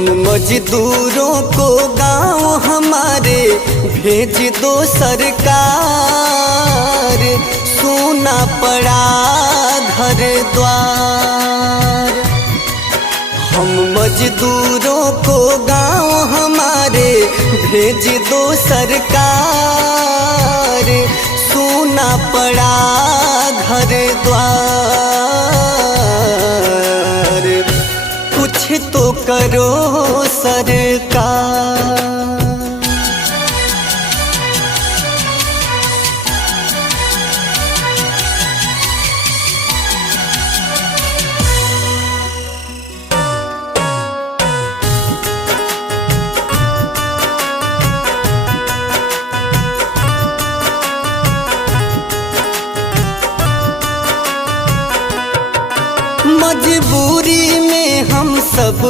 मजदूरों को गांव हमारे भेज दो सरकार, सोना पड़ा घर द्वार। हम मजदूरों को गांव हमारे भेज दो सरकार, सोना पड़ा घर द्वार। कुछ तो करो सरकार। मजबूरी में हम सब